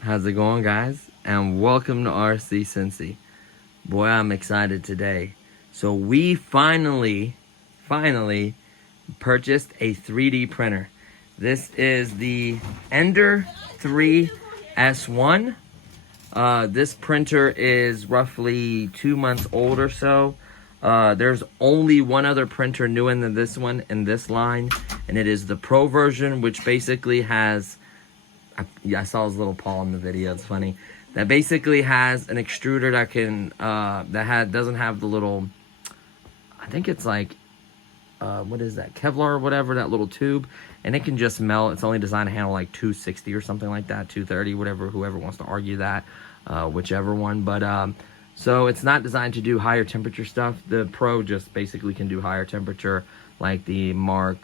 How's it going, guys? And welcome to RC Cincy. Boy, I'm excited today. So we finally purchased a 3D printer. This is the Ender 3 S1. This printer is roughly 2 months old or so. There's only one other printer newer than this one in this line, and it is the Pro version, which basically has, I saw his little paw in the video, it's funny, that basically has an extruder that can, doesn't have the little, I think it's like, what is that, Kevlar or whatever, that little tube, and it can just melt. It's only designed to handle like 260 or something like that, 230, whatever, whoever wants to argue that, whichever one, but, so it's not designed to do higher temperature stuff. The Pro just basically can do higher temperature, like the Mark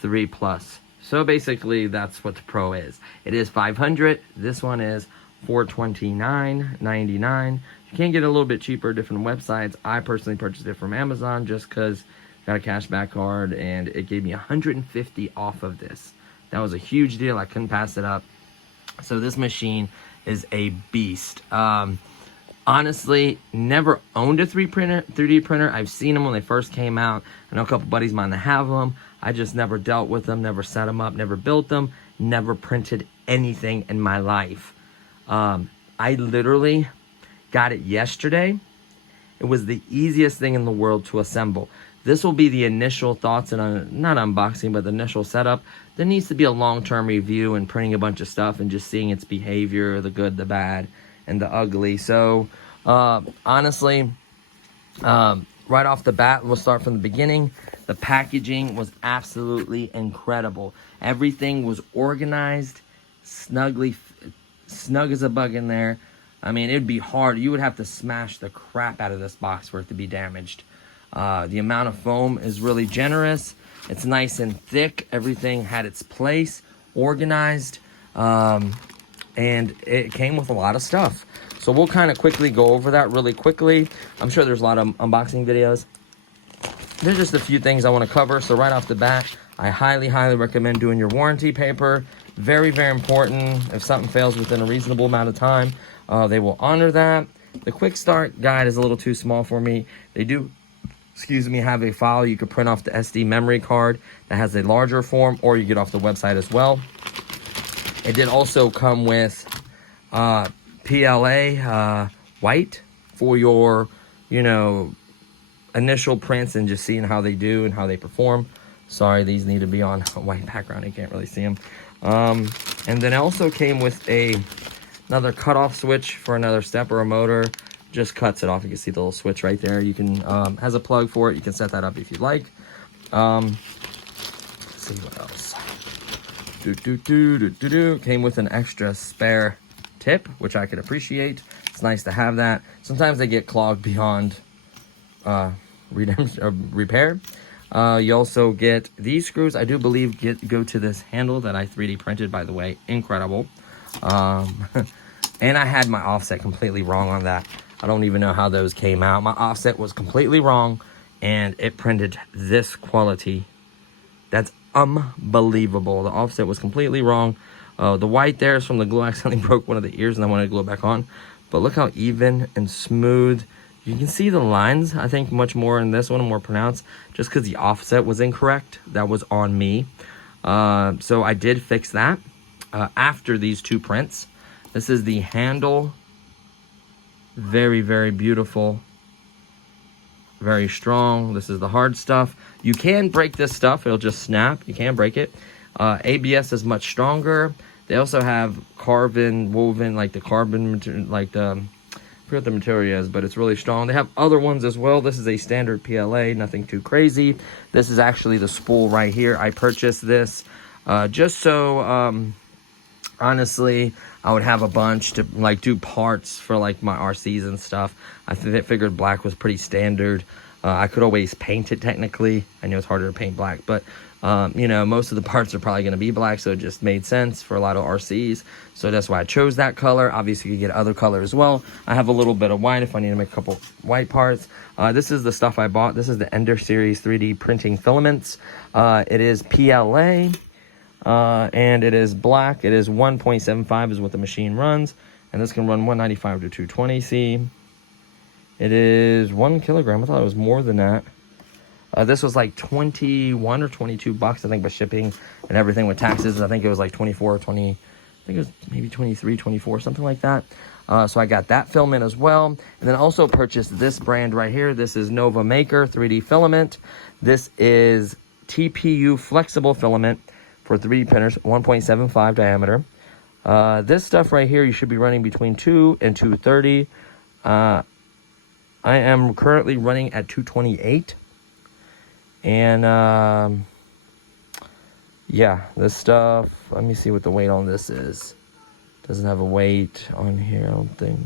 3 Plus. So basically, that's what the Pro is. It is $500. This one is $429.99. You can get it a little bit cheaper, different websites. I personally purchased it from Amazon just because I got a cashback card, and it gave me $150 off of this. That was a huge deal. I couldn't pass it up. So this machine is a beast. Honestly, never owned a 3D printer. I've seen them when they first came out. I know a couple buddies of mine that have them. I just never dealt with them, never set them up, never built them, never printed anything in my life. I literally got it yesterday. It was the easiest thing in the world to assemble. This will be the initial thoughts and not unboxing, but the initial setup. There needs to be a long-term review and printing a bunch of stuff and just seeing its behavior, the good, the bad, and the ugly. So honestly, right off the bat, we'll start from the beginning. The packaging was absolutely incredible. Everything was organized, snug as a bug in there. I mean, it'd be hard. You would have to smash the crap out of this box for it to be damaged. The amount of foam is really generous. It's nice and thick. Everything had its place, organized, and it came with a lot of stuff. So we'll kind of quickly go over that really quickly. I'm sure there's a lot of unboxing videos. There's just a few things I want to cover. So right off the bat, I highly recommend doing your warranty paper. Very, very important. If something fails within a reasonable amount of time, they will honor that. The quick start guide is a little too small for me. They do, have a file you could print off the SD memory card that has a larger form, or you get off the website as well. It did also come with PLA white for your, initial prints and just seeing how they do and how they perform. Sorry, these need to be on a white background. You can't really see them. And then it also came with another cutoff switch for another step or a motor. Just cuts it off. You can see the little switch right there. You can has a plug for it. You can set that up if you'd like. Let's see what else. Came with an extra spare tip, which I could appreciate. It's nice to have that. Sometimes they get clogged beyond repair. You also get these screws. I do believe go to this handle that I 3D printed, by the way. Incredible. And I had my offset completely wrong on that. I don't even know how those came out. My offset was completely wrong, and it printed this quality. That's unbelievable. The offset was completely wrong. The white there is from the glue. I accidentally broke one of the ears, and I wanted to glue it back on. But look how even and smooth. You can see the lines, I think, much more in this one, more pronounced, just because the offset was incorrect. That was on me. So I did fix that after these two prints. This is the handle. Very, very beautiful. Very strong. This is the hard stuff. You can break this stuff. It'll just snap. You can break it. ABS is much stronger. They also have carbon woven, like the carbon, like the forget the material is, but it's really strong. They have other ones as well. This is a standard PLA, nothing too crazy. This is actually the spool right here. I purchased this just so, honestly, I would have a bunch to like do parts for like my RCs and stuff. I figured black was pretty standard. I could always paint it technically. I know it's harder to paint black, but you know, most of the parts are probably going to be black, so it just made sense for a lot of RCs. So that's why I chose that color. Obviously, you get other color as well. I have a little bit of white if I need to make a couple white parts. This is the stuff I bought. This is the Ender Series 3D printing filaments. It is PLA, and it is black. It is 1.75 is what the machine runs, and this can run 195 to 220. See, it is 1 kilogram. I thought it was more than that. This was like 21 or 22 bucks, I think, with shipping and everything with taxes. I think it was like 24 or 20, I think it was maybe 23, 24, something like that. So I got that filament as well. And then also purchased this brand right here. This is Nova Maker 3D filament. This is TPU flexible filament for 3D printers, 1.75 diameter. This stuff right here, you should be running between 2 and 230. I am currently running at 228. And yeah, this stuff, let me see what the weight on this is. Doesn't have a weight on here, I don't think.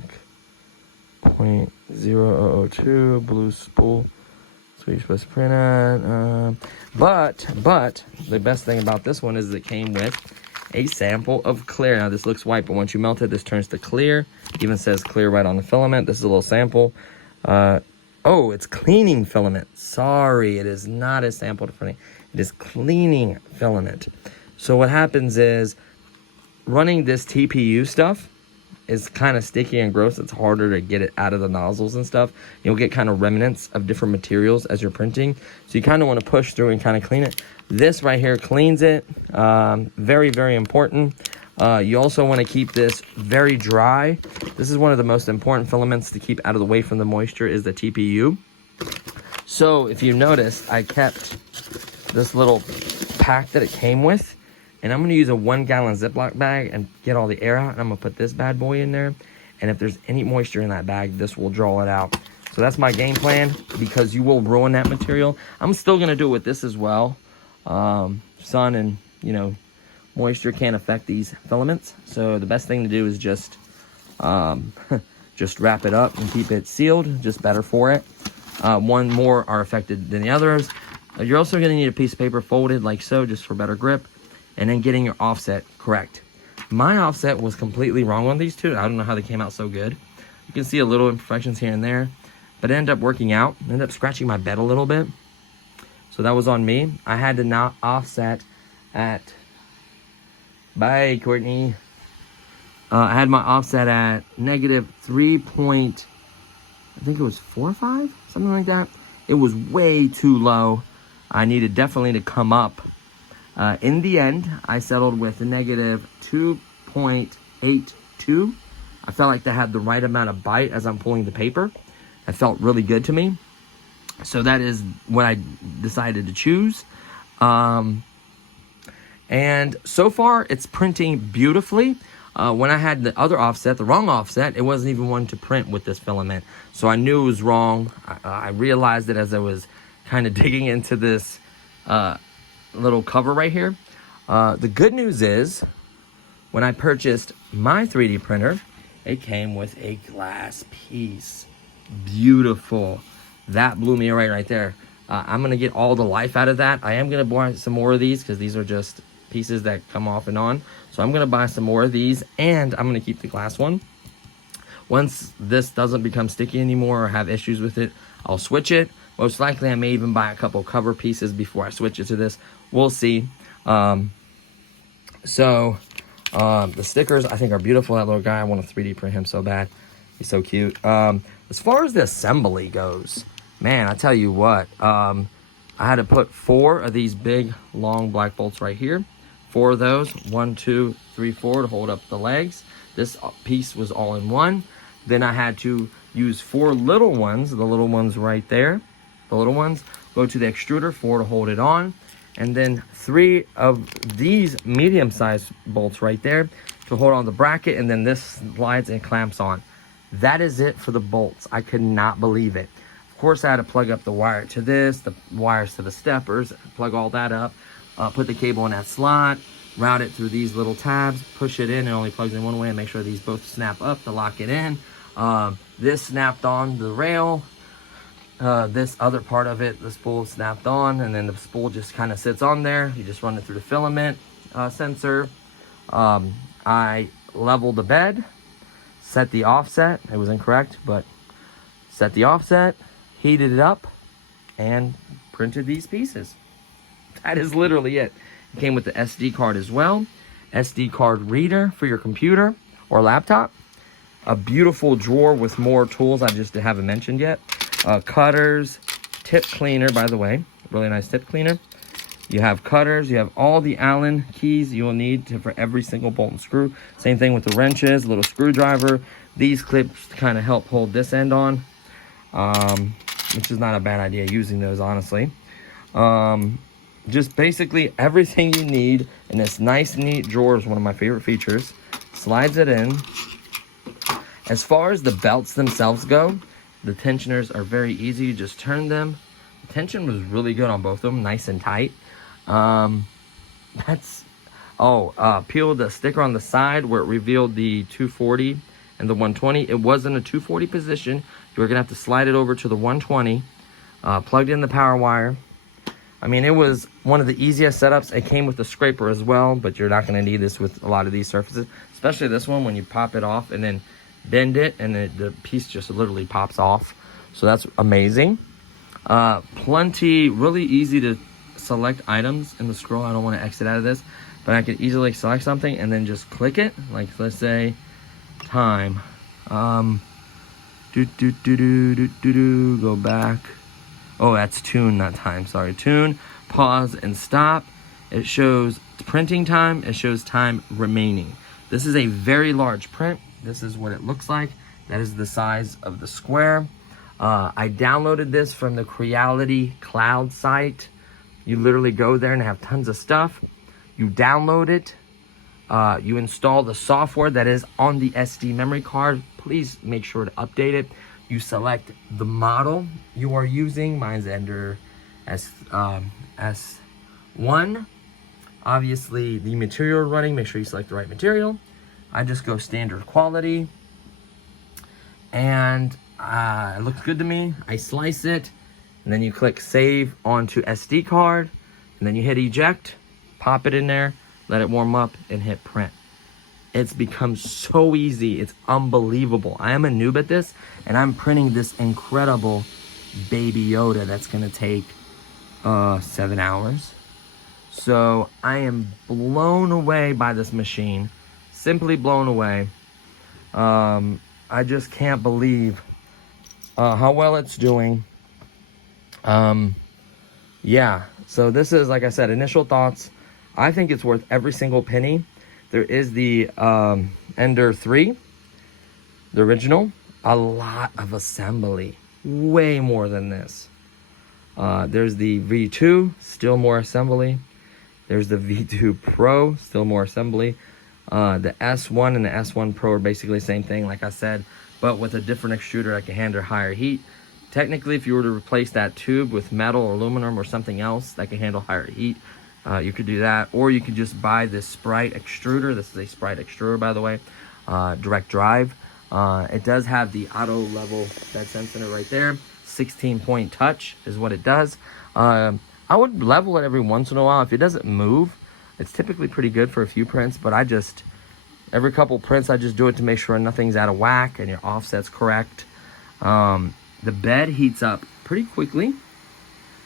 0.0002 blue spool. That's what you're supposed to print at. But the best thing about this one is it came with a sample of clear. Now this looks white, but once you melt it, this turns to clear. Even says clear right on the filament. This is a little sample. Oh, it's cleaning filament. Sorry, it is not a sample to printing. It is cleaning filament. So what happens is running this TPU stuff is kind of sticky and gross. It's harder to get it out of the nozzles and stuff. You'll get kind of remnants of different materials as you're printing. So you kind of want to push through and kind of clean it. This right here cleans it. Very, very important. You also want to keep this very dry. This is one of the most important filaments to keep out of the way from the moisture is the TPU. So if you notice, I kept this little pack that it came with, and I'm going to use a 1 gallon Ziploc bag and get all the air out, and I'm going to put this bad boy in there. And if there's any moisture in that bag, this will draw it out. So that's my game plan, because you will ruin that material. I'm still going to do it with this as well. Sun and, you know, moisture can't affect these filaments, so the best thing to do is just just wrap it up and keep it sealed, just better for it. One more are affected than the others. You're also going to need a piece of paper folded like so, just for better grip, and then getting your offset correct. My offset was completely wrong on these two. I don't know how they came out so good. You can see a little imperfections here and there, but it ended up working out. I ended up scratching my bed a little bit, so that was on me. I had to not offset at bye, Courtney. I had my offset at negative 3 point, I think it was 4.5, something like that. It was way too low. I needed definitely to come up. In the end, I settled with a negative 2.82. I felt like that had the right amount of bite as I'm pulling the paper. It felt really good to me. So that is what I decided to choose. And so far, it's printing beautifully. When I had the other offset, the wrong offset, it wasn't even one to print with this filament. So I knew it was wrong. I realized it as I was kind of digging into this little cover right here. The good news is, when I purchased my 3D printer, it came with a glass piece. Beautiful. That blew me away right there. I'm going to get all the life out of that. I am going to buy some more of these because these are just pieces that come off and on. So I'm going to buy some more of these, and I'm going to keep the glass one. Once this doesn't become sticky anymore or have issues with it, I'll switch it. Most likely I may even buy a couple cover pieces before I switch it to this. We'll see. The stickers I think are beautiful. That little guy, I want to 3D print him so bad. He's so cute. As far as the assembly goes, man, I tell you what, I had to put 4 of these big long black bolts right here. 4 of those, 1, 2, 3, 4 to hold up the legs. This piece was all in one. Then I had to use 4 little ones, the little ones right there, the little ones, go to the extruder, 4 to hold it on, and then 3 of these medium-sized bolts right there to hold on the bracket, and then this slides and clamps on. That is it for the bolts. I could not believe it. Of course, I had to plug up the wire to this, the wires to the steppers, plug all that up, put the cable in that slot, route it through these little tabs, push it in. It only plugs in one way, and make sure these both snap up to lock it in. This snapped on the rail. This other part of it, the spool snapped on, and then the spool just kind of sits on there. You just run it through the filament sensor. I leveled the bed, set the offset. It was incorrect, but set the offset, heated it up, and printed these pieces. That is literally it. It came with the SD card as well. SD card reader for your computer or laptop. A beautiful drawer with more tools I just haven't mentioned yet. Cutters, tip cleaner, by the way. Really nice tip cleaner. You have cutters. You have all the Allen keys you will need for every single bolt and screw. Same thing with the wrenches, a little screwdriver. These clips kind of help hold this end on, which is not a bad idea using those, honestly. Just basically everything you need in this nice, neat drawer is one of my favorite features. Slides it in. As far as the belts themselves go, the tensioners are very easy. You just turn them. The tension was really good on both of them, nice and tight. Peeled the sticker on the side where it revealed the 240 and the 120. It was in a 240 position. You were gonna have to slide it over to the 120. Plugged in the power wire. I mean, it was one of the easiest setups. It came with a scraper as well, but you're not gonna need this with a lot of these surfaces, especially this one when you pop it off and then bend it and the piece just literally pops off. So that's amazing. Plenty, really easy to select items in the scroll. I don't want to exit out of this, but I could easily select something and then just click it. Like, let's say time. Go back. Oh, that's tune, not time. Sorry, tune, pause, and stop. It shows printing time. It shows time remaining. This is a very large print. This is what it looks like. That is the size of the square. I downloaded this from the Creality Cloud site. You literally go there and have tons of stuff. You download it. You install the software that is on the SD memory card. Please make sure to update it. You select the model you are using. Mine's under S1. Obviously, the material you're running, make sure you select the right material. I just go standard quality. And it looks good to me. I slice it. And then you click save onto SD card. And then you hit eject. Pop it in there. Let it warm up and hit print. It's become so easy. It's unbelievable. I am a noob at this. And I'm printing this incredible Baby Yoda that's going to take 7 hours. So I am blown away by this machine. Simply blown away. I just can't believe how well it's doing. Yeah, so this is, like I said, initial thoughts. I think it's worth every single penny. There is the Ender 3, the original. A lot of assembly, way more than this. There's the V2, still more assembly. There's the V2 Pro, still more assembly. The S1 and the S1 Pro are basically the same thing, like I said, but with a different extruder that can handle higher heat. Technically, if you were to replace that tube with metal or aluminum or something else that can handle higher heat, you could do that. Or you could just buy this Sprite extruder. This is a Sprite extruder, by the way, direct drive. It does have the auto level bed sense in it right there. 16-point touch is what it does. I would level it every once in a while. If it doesn't move, it's typically pretty good for a few prints, but every couple prints, I just do it to make sure nothing's out of whack and your offset's correct. The bed heats up pretty quickly.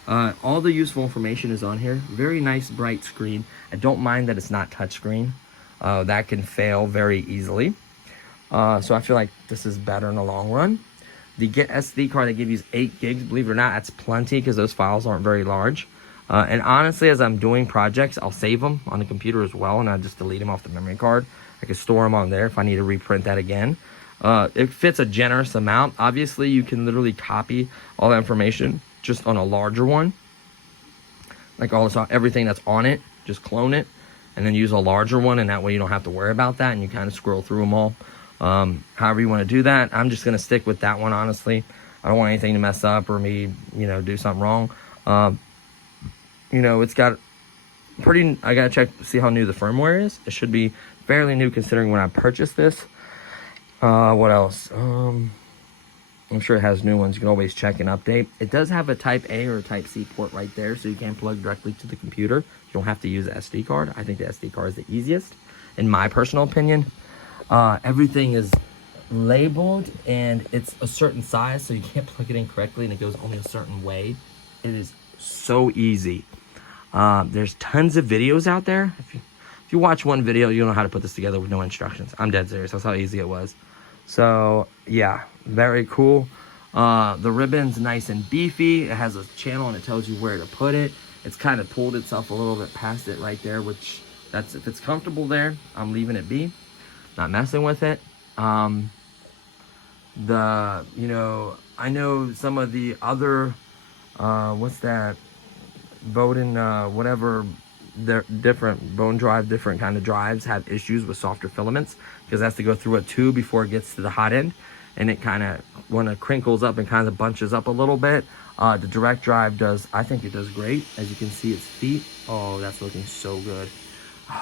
All the useful information is on here. Very nice, bright screen. I don't mind that it's not touchscreen. That can fail very easily. So I feel like this is better in the long run. The SD card, they give you 8 gigs. Believe it or not, that's plenty because those files aren't very large. And honestly, as I'm doing projects, I'll save them on the computer as well, and I just delete them off the memory card. I can store them on there if I need to reprint that again. It fits a generous amount. Obviously, you can literally copy all that information just on a larger one. Like everything that's on it, just clone it, and then use a larger one, and that way you don't have to worry about that, and you kind of scroll through them all. However you want to do that. I'm just going to stick with that one, honestly. I don't want anything to mess up or me, do something wrong. It's got I got to check, see how new the firmware is. It should be fairly new considering when I purchased this. What else? I'm sure it has new ones. You can always check and update. It does have a Type A or a Type C port right there, so you can plug directly to the computer. You don't have to use an SD card. I think the SD card is the easiest, in my personal opinion. Everything is labeled, and it's a certain size, so you can't plug it in correctly, and it goes only a certain way. It is so easy. There's tons of videos out there. If you watch one video, you'll know how to put this together with no instructions. I'm dead serious. That's how easy it was. So, yeah, very cool. The ribbon's nice and beefy. It has a channel, and it tells you where to put it. It's kind of pulled itself a little bit past it right there, which if it's comfortable there, I'm leaving it be. Not messing with it. I know some of the other, what's that? Bowden, whatever, different bone drive, different kind of drives have issues with softer filaments because it has to go through a tube before it gets to the hot end, and it kind of, when it crinkles up and kind of bunches up a little bit. The direct drive I think it does great. As you can see, its feet, oh, that's looking so good.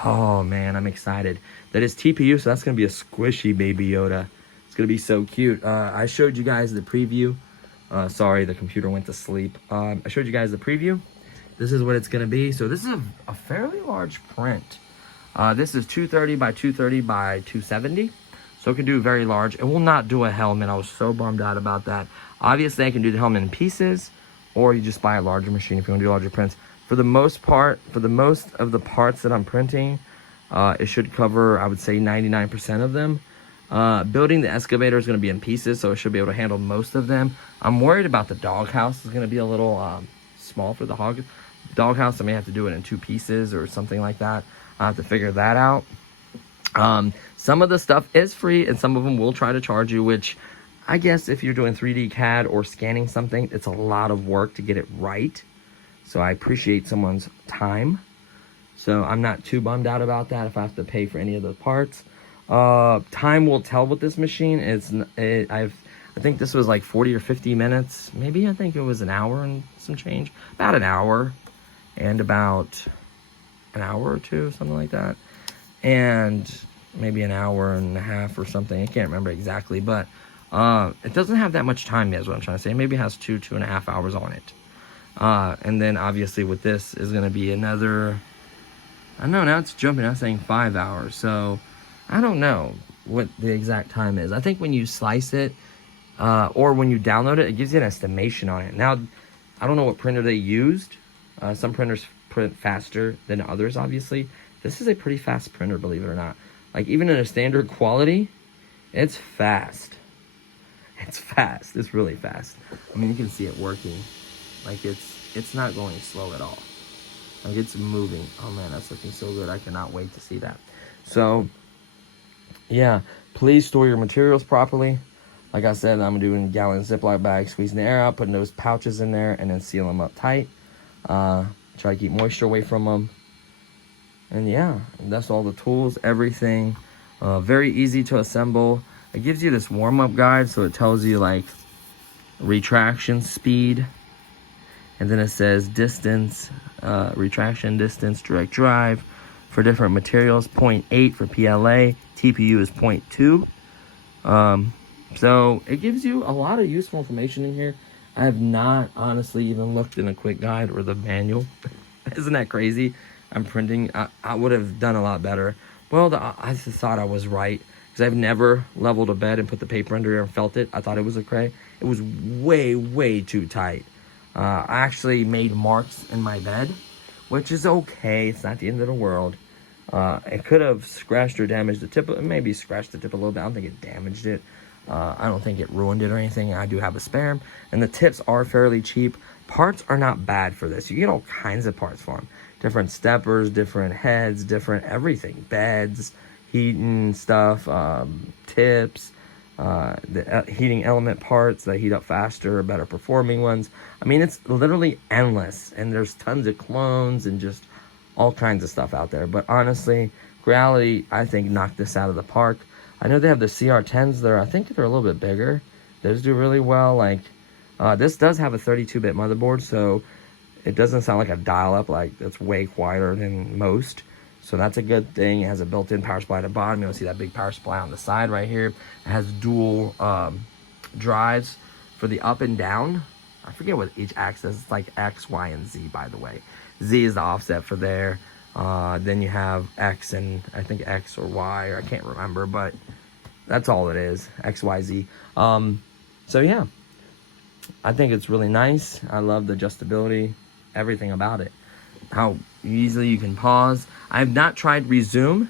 Oh man, I'm excited. That is TPU, so that's gonna be a squishy baby Yoda. It's gonna be so cute. I showed you guys the preview. Sorry, the computer went to sleep. I showed you guys the preview. This is what it's going to be. So this is a fairly large print. This is 230 by 230 by 270. So it can do very large. It will not do a helmet. I was so bummed out about that. Obviously, I can do the helmet in pieces, or you just buy a larger machine if you want to do larger prints. For the most part, for the most of the parts that I'm printing, it should cover, I would say, 99% of them. Building the excavator is going to be in pieces, so it should be able to handle most of them. I'm worried about the doghouse. It's going to be a little small for the doghouse. I may have to do it in 2 pieces or something like that. I have to figure that out. Some of the stuff is free, and some of them will try to charge you, which I guess if you're doing 3D CAD or scanning something, it's a lot of work to get it right. So I appreciate someone's time. So I'm not too bummed out about that if I have to pay for any of those parts. Time will tell with this machine. I think this was like 40 or 50 minutes. Maybe I think it was an hour and some change. About an hour and about an hour or two, something like that. And maybe an hour and a half or something. I can't remember exactly, but it doesn't have that much time yet is what I'm trying to say. Maybe it has 2.5 hours on it. And then obviously with this is going to be another, I don't know, now it's jumping out saying 5 hours. So I don't know what the exact time is. I think when you slice it, or when you download it, it gives you an estimation on it. Now, I don't know what printer they used. Some printers print faster than others, obviously. This is a pretty fast printer, believe it or not. Like, even in a standard quality, it's fast. It's fast. It's really fast. I mean, you can see it working. Like, it's not going slow at all. Like, it's moving. Oh, man, that's looking so good. I cannot wait to see that. So, yeah, please store your materials properly. Like I said, I'm doing gallon Ziploc bags, squeezing the air out, putting those pouches in there, and then seal them up tight. Try to keep moisture away from them. And yeah, that's all the tools, everything. Very easy to assemble. It gives you this warm-up guide, so it tells you like retraction speed. And then it says distance, retraction distance, direct drive for different materials. 0.8 for PLA. TPU is 0.2. So it gives you a lot of useful information in here. I have not honestly even looked in a quick guide or the manual. Isn't that crazy? I'm printing. I would have done a lot better. Well, I just thought I was right because I've never leveled a bed and put the paper under there and felt it. I thought it was a cray. It was way, way too tight. I actually made marks in my bed, which is okay. It's not the end of the world. It could have scratched or damaged the tip. Maybe scratched the tip a little bit. I don't think it damaged it. I don't think it ruined it or anything. I do have a spare, and the tips are fairly cheap. Parts are not bad for this. You get all kinds of parts for them. Different steppers, different heads, different everything. Beds, heating stuff, tips, the heating element parts that heat up faster, better performing ones. I mean, it's literally endless, and there's tons of clones and just all kinds of stuff out there. But honestly, Reality, I think, knocked this out of the park. I know they have the CR10s there. I think they're a little bit bigger. Those do really well. Like, this does have a 32-bit motherboard, so it doesn't sound like a dial-up. Like, it's way quieter than most. So that's a good thing. It has a built-in power supply at the bottom. You'll see that big power supply on the side right here. It has dual drives for the up and down. I forget what each axis is. It's like X, Y, and Z, by the way. Z is the offset for there. Then you have X and I think X or Y, or I can't remember, but that's all it is. X, Y, Z. So yeah, I think it's really nice. I love the adjustability, everything about it. How easily you can pause. I have not tried resume.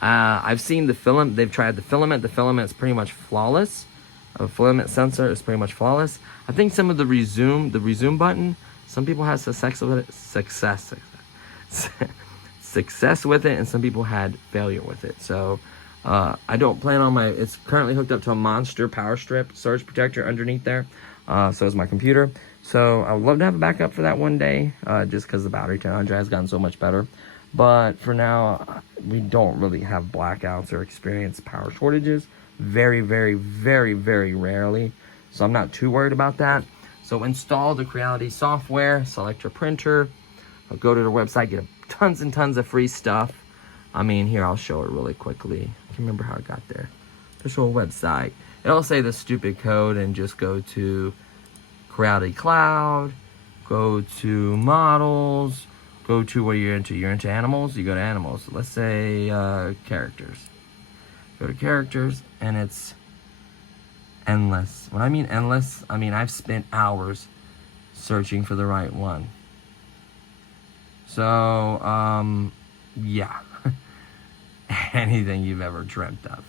I've seen the filament. They've tried the filament. The filament is pretty much flawless. A filament sensor is pretty much flawless. I think some of the resume button, some people have success with it, and some people had failure with it. So I don't plan on it's currently hooked up to a monster power strip surge protector underneath there. So is my computer. So I would love to have a backup for that one day, just because the battery temperature has gotten so much better. But for now, we don't really have blackouts or experience power shortages. Very, very, very, very rarely. So I'm not too worried about that. So install the Creality software, select your printer, go to their website, get tons and tons of free stuff. I mean, here, I'll show it really quickly. I can't remember how I got there. There's a website. It'll say the stupid code and just go to Creality Cloud, go to models, go to where you're into. You're into animals, you go to animals. Let's say characters. Go to characters, and it's endless. When I mean endless, I mean I've spent hours searching for the right one. So, yeah. Anything you've ever dreamt of.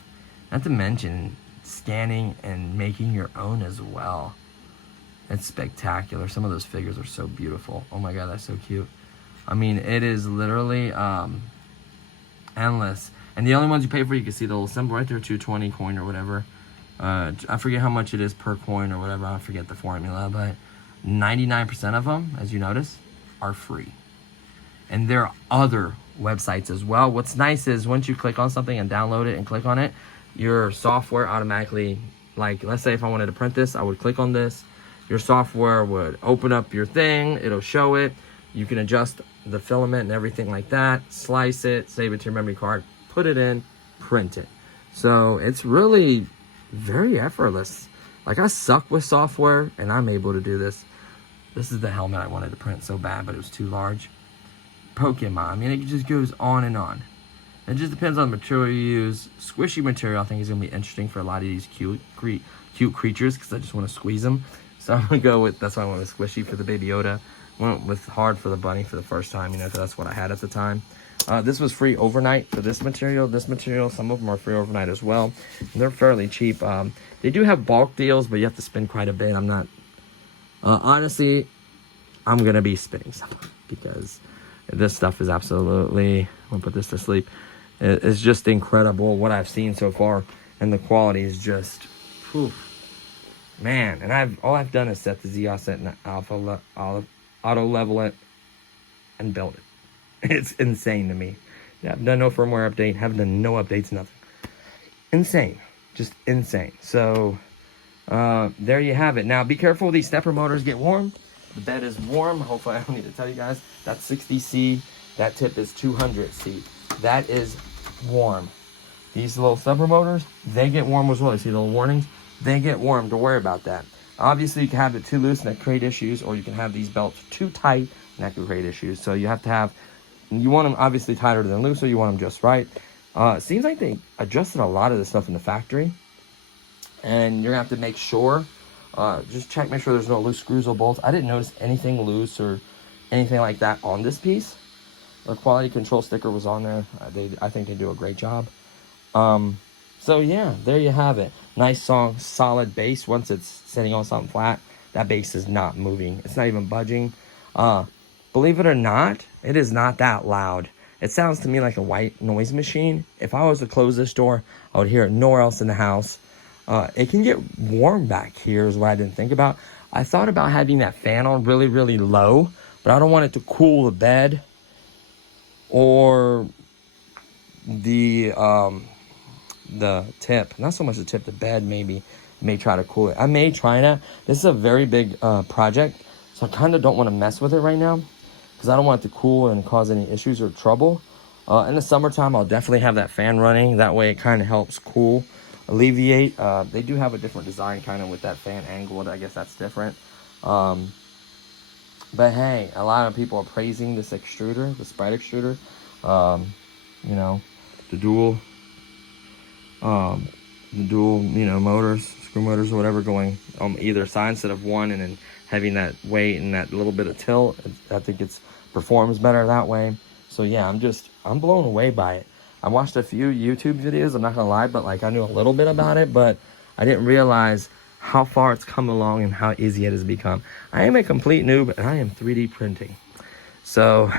Not to mention scanning and making your own as well. It's spectacular. Some of those figures are so beautiful. Oh my god, that's so cute. I mean, it is literally endless. And the only ones you pay for, you can see the little symbol right there, 220 coin or whatever. I forget how much it is per coin or whatever. I forget the formula, but 99% of them, as you notice, are free. And there are other websites as well. What's nice is once you click on something and download it and click on it, your software automatically, like let's say if I wanted to print this, I would click on this. Your software would open up your thing. It'll show it. You can adjust the filament and everything like that. Slice it, save it to your memory card, put it in, print it. So it's really very effortless. Like I suck with software and I'm able to do this. This is the helmet I wanted to print so bad, but it was too large. Pokemon, I mean, it just goes on and on. It just depends on the material you use. Squishy material I think is going to be interesting for a lot of these cute creatures because I just want to squeeze them. So I'm going to go with, that's why I went with squishy for the Baby Yoda. Went with hard for the bunny for the first time, you know, because that's what I had at the time. This was free overnight for this material. Some of them are free overnight as well. And they're fairly cheap. They do have bulk deals, but you have to spend quite a bit. I'm not, honestly, I'm going to be spending some because this stuff is absolutely, I'm going to put this to sleep. It's just incredible what I've seen so far. And the quality is just, whew, man. And all I've done is set the Z offset and auto level it and build it. It's insane to me. Yeah, I've done no firmware update, haven't done no updates, nothing. Insane. Just insane. So, there you have it. Now, be careful, these stepper motors get warm. The bed is warm. Hopefully, I don't need to tell you guys. That's 60C. That tip is 200C. That is warm. These little stepper motors, they get warm as well. You see the little warnings? They get warm. Don't worry about that. Obviously, you can have it too loose and that create issues, or you can have these belts too tight and that can create issues. So you have to have, you want them obviously tighter than loose, or you want them just right. Seems like they adjusted a lot of this stuff in the factory. And you're going to have to make sure, just check, make sure there's no loose screws or bolts. I didn't notice anything loose or anything like that on this piece. The quality control sticker was on there. I think they do a great job. So yeah, there you have it. Nice song, solid bass. Once it's sitting on something flat, that bass is not moving. It's not even budging. Believe it or not, it is not that loud. It sounds to me like a white noise machine. If I was to close this door, I would hear it nowhere else in the house. It can get warm back here is what I didn't think about. I thought about having that fan on really, really low, but I don't want it to cool the bed or the the tip. Not so much the tip, the bed maybe. May try to cool it. I may try that. This is a very big project, so I kind of don't want to mess with it right now because I don't want it to cool and cause any issues or trouble. In the summertime, I'll definitely have that fan running. That way it kind of helps cool, alleviate. They do have a different design kind of with that fan angle. I guess that's different. But hey, a lot of people are praising this extruder, the Sprite extruder. You know, the dual, you know, motors, screw motors or whatever going on either side instead of one, and then having that weight and that little bit of tilt. I think it's performs better that way. So yeah, I'm blown away by it. I watched a few YouTube videos, I'm not gonna lie, but like I knew a little bit about it, but I didn't realize how far it's come along and how easy it has become. I am a complete noob and I am 3D printing. So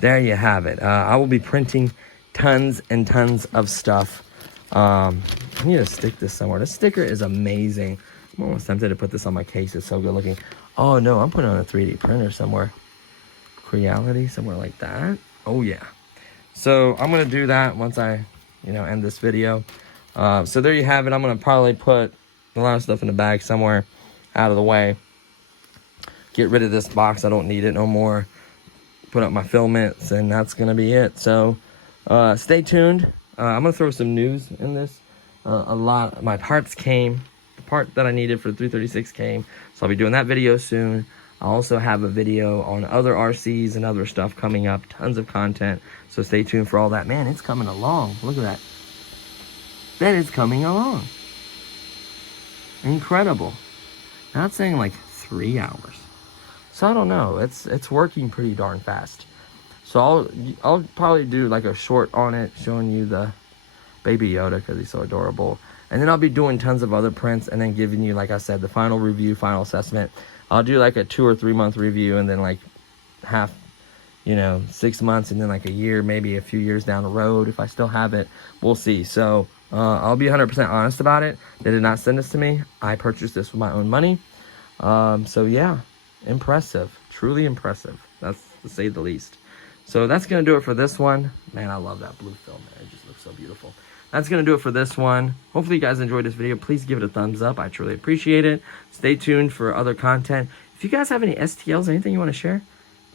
there you have it. I will be printing tons and tons of stuff. I need to stick this somewhere. This sticker is amazing. I'm almost tempted to put this on my case. It's so good looking. Oh no, I'm putting it on a 3D printer somewhere. Creality, somewhere like that. Oh yeah. So I'm gonna do that once I, you know, end this video. So there you have it. I'm gonna probably put a lot of stuff in the bag somewhere out of the way. Get rid of this box. I don't need it no more. Put up my filaments, and that's gonna be it. So stay tuned. I'm gonna throw some news in this. A lot, my parts came. The part that I needed for the 336 came. So I'll be doing that video soon. I also have a video on other RCs and other stuff coming up. Tons of content. So stay tuned for all that. Man, it's coming along. Look at that. That is coming along. Incredible. Not saying like 3 hours. So I don't know. It's working pretty darn fast. So I'll probably do like a short on it showing you the baby Yoda because he's so adorable. And then I'll be doing tons of other prints and then giving you, like I said, the final review, final assessment. I'll do like a 2 or 3 month review and then like half, you know, 6 months and then like a year, maybe a few years down the road if I still have it. We'll see. So I'll be 100% honest about it. They did not send this to me. I purchased this with my own money. So yeah, impressive. Truly impressive. That's to say the least. So that's going to do it for this one. Man, I love that blue film there. It just looks so beautiful. That's going to do it for this one. Hopefully you guys enjoyed this video. Please give it a thumbs up. I truly appreciate it. Stay tuned for other content. If you guys have any STLs, anything you want to share,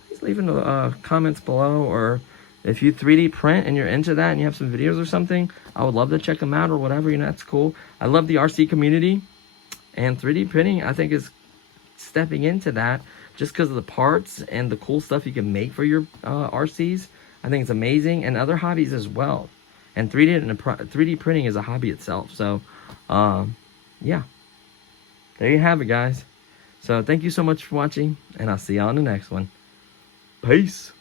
please leave in the comments below. Or if you 3D print and you're into that and you have some videos or something, I would love to check them out or whatever. You know, that's cool. I love the RC community. And 3D printing, I think, is stepping into that just because of the parts and the cool stuff you can make for your RCs. I think it's amazing. And other hobbies as well. And 3D printing is a hobby itself. So, yeah. There you have it, guys. So, thank you so much for watching. And I'll see you on the next one. Peace.